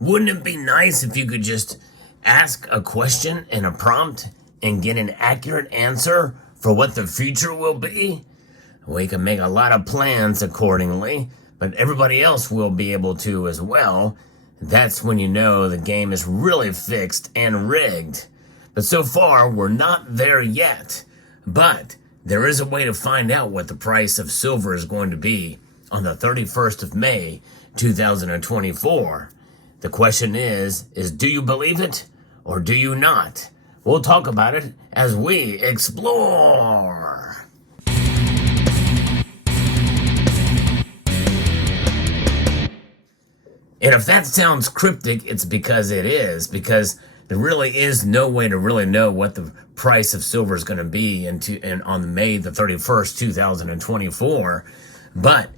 Wouldn't it be nice if you could just ask a question in a prompt and get an accurate answer for what the future will be? We can make a lot of plans accordingly, but everybody else will be able to as well. That's when you know the game is really fixed and rigged. But so far, we're not there yet. But there is a way to find out what the price of silver is going to be on the 31st of May, 2024. The question is do you believe it or do you not? We'll talk about it as we explore. And if that sounds cryptic, it's because it is, because there really is no way to really know what the price of silver is going to be on May the 31st, 2024. But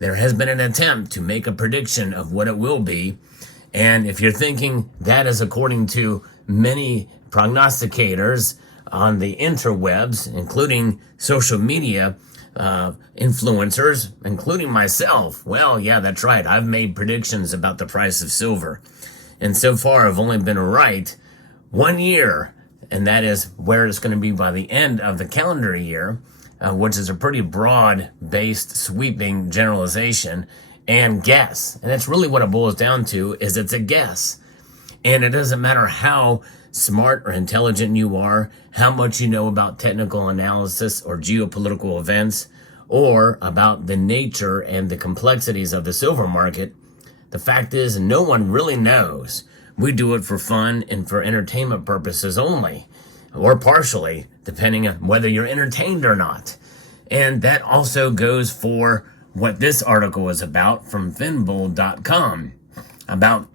there has been an attempt to make a prediction of what it will be. And if you're thinking that is according to many prognosticators on the interwebs, including social media influencers, including myself, well, yeah, that's right. I've made predictions about the price of silver. And so far, I've only been right 1 year, and that is where it's going to be by the end of the calendar year, which is a pretty broad-based, sweeping generalization and guess. And that's really what it boils down to, is it's a guess. And it doesn't matter how smart or intelligent you are, how much you know about technical analysis or geopolitical events, or about the nature and the complexities of the silver market. The fact is, no one really knows. We do it for fun and for entertainment purposes only, or partially, depending on whether you're entertained or not. And that also goes for what this article is about from finbold.com, about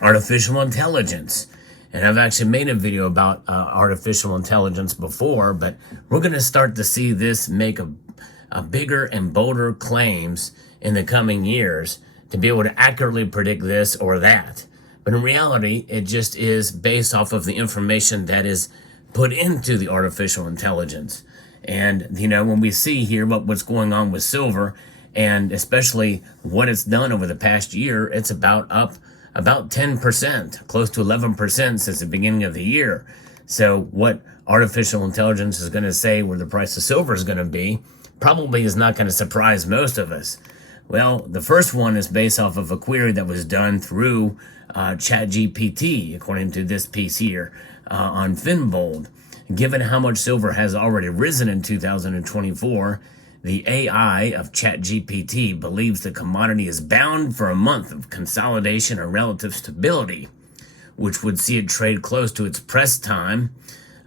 artificial intelligence. And I've actually made a video about artificial intelligence before, but we're going to start to see this make a bigger and bolder claims in the coming years to be able to accurately predict this or that. But in reality, it just is based off of the information that is put into the artificial intelligence. And, you know, when we see here what's going on with silver, and especially what it's done over the past year, it's up about 10%, close to 11% since the beginning of the year. So what artificial intelligence is going to say where the price of silver is going to be probably is not going to surprise most of us. Well, the first one is based off of a query that was done through ChatGPT, according to this piece here on Finbold. Given how much silver has already risen in 2024, the AI of ChatGPT believes the commodity is bound for a month of consolidation and relative stability, which would see it trade close to its press time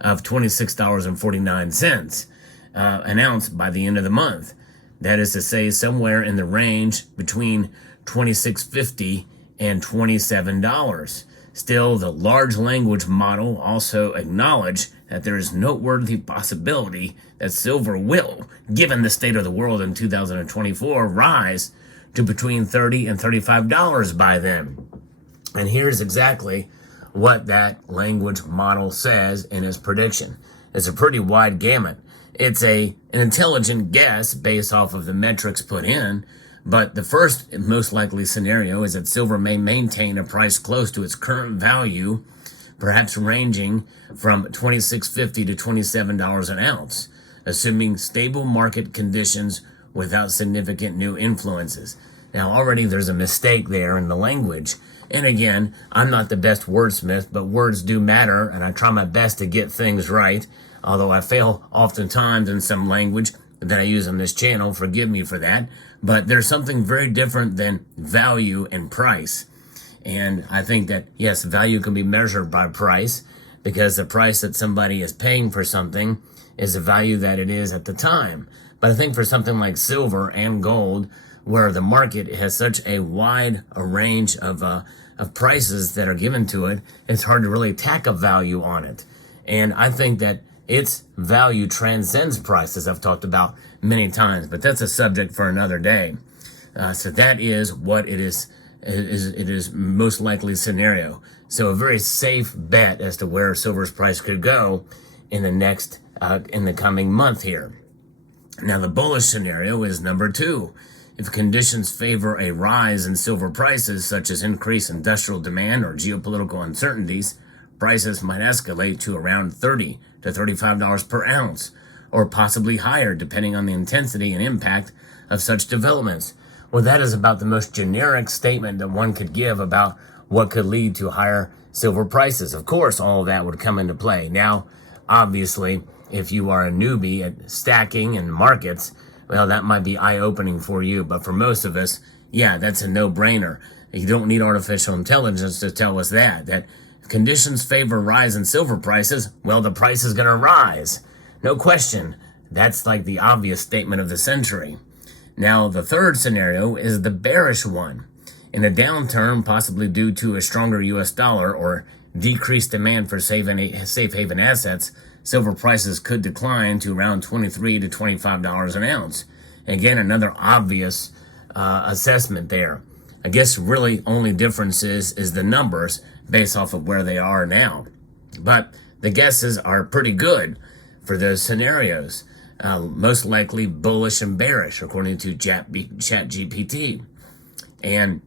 of $26.49 an ounce by the end of the month. That is to say, somewhere in the range between $26.50 and $27. Still, the large language model also acknowledged that there is noteworthy possibility that silver will, given the state of the world in 2024, rise to between $30 and $35 by then. And here's exactly what that language model says in its prediction. It's a pretty wide gamut. It's an intelligent guess based off of the metrics put in, but the first most likely scenario is that silver may maintain a price close to its current value, perhaps ranging from $26.50 to $27 an ounce, assuming stable market conditions without significant new influences. Now, already there's a mistake there in the language. And again, I'm not the best wordsmith, but words do matter, and I try my best to get things right, although I fail oftentimes in some language that I use on this channel. Forgive me for that. But there's something very different than value and price. And I think that, yes, value can be measured by price, because the price that somebody is paying for something is the value that it is at the time. But I think for something like silver and gold, where the market has such a wide range of prices that are given to it, it's hard to really tack a value on it. And I think that its value transcends price, as I've talked about many times, but that's a subject for another day. So that is what it is. It is most likely scenario. So a very safe bet as to where silver's price could go in the coming month here. Now the bullish scenario is number 2. If conditions favor a rise in silver prices, such as increased industrial demand or geopolitical uncertainties, prices might escalate to around $30 to $35 per ounce, or possibly higher depending on the intensity and impact of such developments. Well, that is about the most generic statement that one could give about what could lead to higher silver prices. Of course, all of that would come into play. Now, obviously, if you are a newbie at stacking and markets, well, that might be eye-opening for you. But for most of us, yeah, that's a no-brainer. You don't need artificial intelligence to tell us that if conditions favor rise in silver prices, well, the price is going to rise. No question. That's like the obvious statement of the century. Now, the third scenario is the bearish one. In a downturn, possibly due to a stronger U.S. dollar or decreased demand for safe haven assets, silver prices could decline to around $23 to $25 an ounce. Again, another obvious assessment there. I guess really only difference is the numbers based off of where they are now. But the guesses are pretty good for those scenarios. Most likely bullish and bearish, according to ChatGPT. And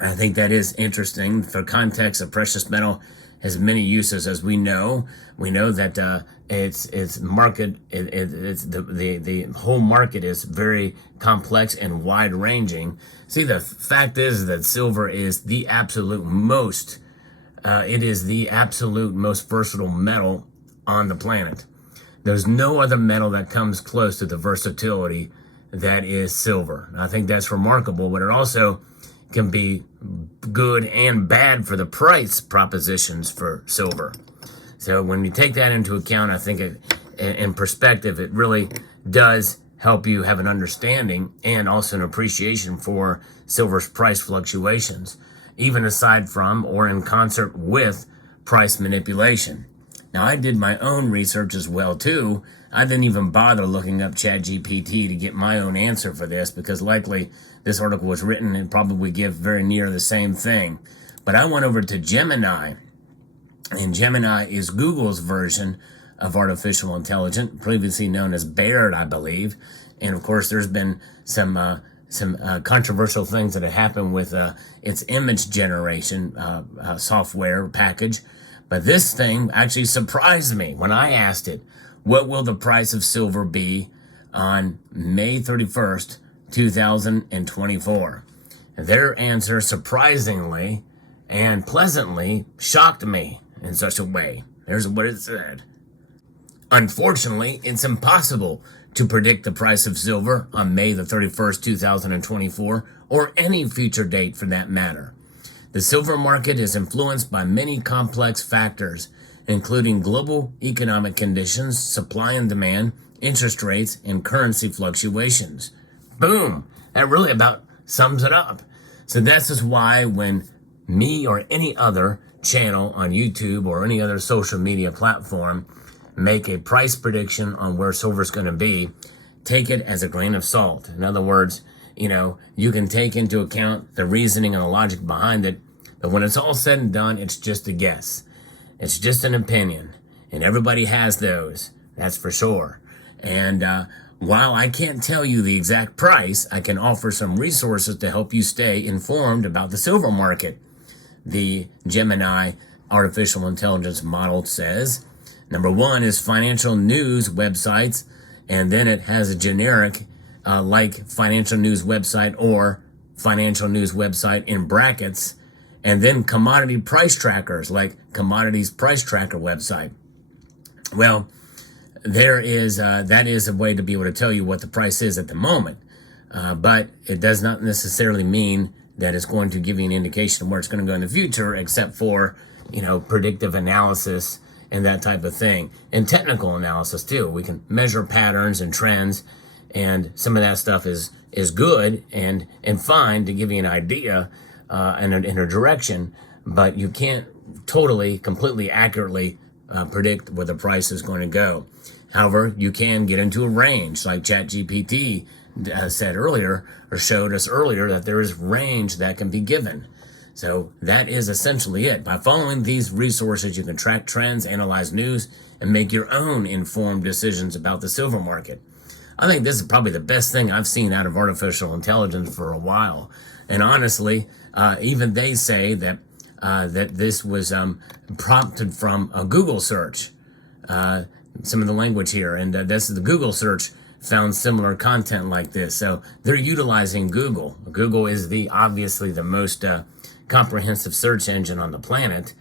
I think that is interesting. For context, a precious metal has many uses, as we know. We know that its market, the whole market is very complex and wide ranging. See, the fact is that silver is the absolute most. It is the absolute most versatile metal on the planet. There's no other metal that comes close to the versatility that is silver. I think that's remarkable, but it also can be good and bad for the price propositions for silver. So when you take that into account, I think in perspective, it really does help you have an understanding and also an appreciation for silver's price fluctuations, even aside from or in concert with price manipulation. Now, I did my own research as well, too. I didn't even bother looking up ChatGPT to get my own answer for this because likely this article was written and probably give very near the same thing. But I went over to Gemini, and Gemini is Google's version of artificial intelligence, previously known as Baird, I believe. And, of course, there's been some controversial things that have happened with its image generation software package. But this thing actually surprised me when I asked it, what will the price of silver be on May 31st, 2024? And their answer surprisingly and pleasantly shocked me in such a way. Here's what it said. Unfortunately, it's impossible to predict the price of silver on May the 31st, 2024, or any future date for that matter. The silver market is influenced by many complex factors, including global economic conditions, supply and demand, interest rates, and currency fluctuations. Boom! That really about sums it up. So this is why when me or any other channel on YouTube or any other social media platform make a price prediction on where silver is going to be, take it as a grain of salt. In other words, you can take into account the reasoning and the logic behind it, but when it's all said and done, it's just a guess. It's just an opinion, and everybody has those, that's for sure. And while I can't tell you the exact price, I can offer some resources to help you stay informed about the silver market. The Gemini artificial intelligence model says, number one is financial news websites, and then it has a generic like financial news website or financial news website in brackets, and then commodity price trackers like commodities price tracker website. Well, that is a way to be able to tell you what the price is at the moment, but it does not necessarily mean that it's going to give you an indication of where it's going to go in the future, except for predictive analysis and that type of thing, and technical analysis too. We can measure patterns and trends, and some of that stuff is good and fine to give you an idea and a direction, but you can't completely accurately predict where the price is going to go. However, you can get into a range, like ChatGPT said earlier, or showed us earlier, that there is range that can be given. So that is essentially it. By following these resources, you can track trends, analyze news, and make your own informed decisions about the silver market. I think this is probably the best thing I've seen out of artificial intelligence for a while. And honestly, even they say that that this was prompted from a Google search. Some of the language here, and this is the Google search found similar content like this. So they're utilizing Google. Google is obviously the most comprehensive search engine on the planet.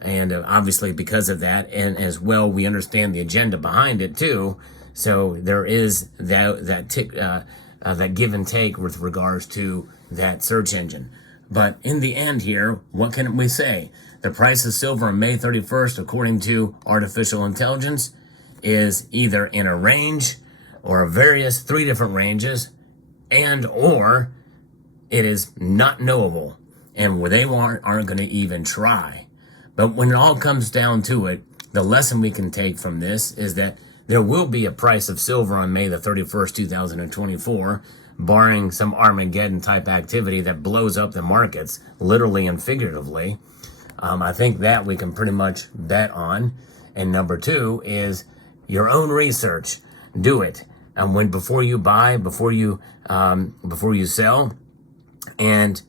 And obviously because of that, and as well, we understand the agenda behind it too. So there is that give and take with regards to that search engine. But in the end here, what can we say? The price of silver on May 31st, according to artificial intelligence, is either in a range or three different ranges, and or it is not knowable, and where they aren't going to even try. But when it all comes down to it, the lesson we can take from this is that there will be a price of silver on May the 31st, 2024, barring some Armageddon type activity that blows up the markets, literally and figuratively. I think that we can pretty much bet on. And number two is your own research. Do it. And before you buy, before you sell, and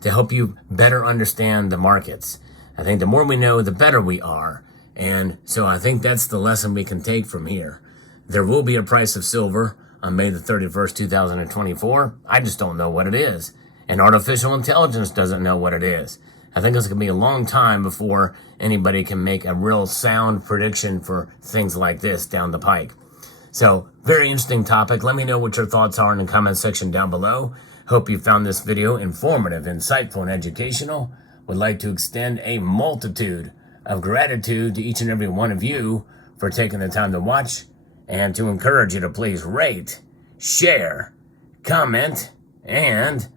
to help you better understand the markets. I think the more we know, the better we are. And so I think that's the lesson we can take from here. There will be a price of silver on May the 31st, 2024. I just don't know what it is. And artificial intelligence doesn't know what it is. I think it's going to be a long time before anybody can make a real sound prediction for things like this down the pike. So, very interesting topic. Let me know what your thoughts are in the comment section down below. Hope you found this video informative, insightful, and educational. Would like to extend a multitude of gratitude to each and every one of you for taking the time to watch, and to encourage you to please rate, share, comment, and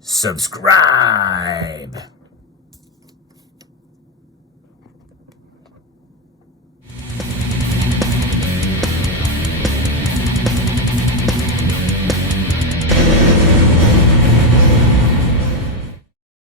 subscribe.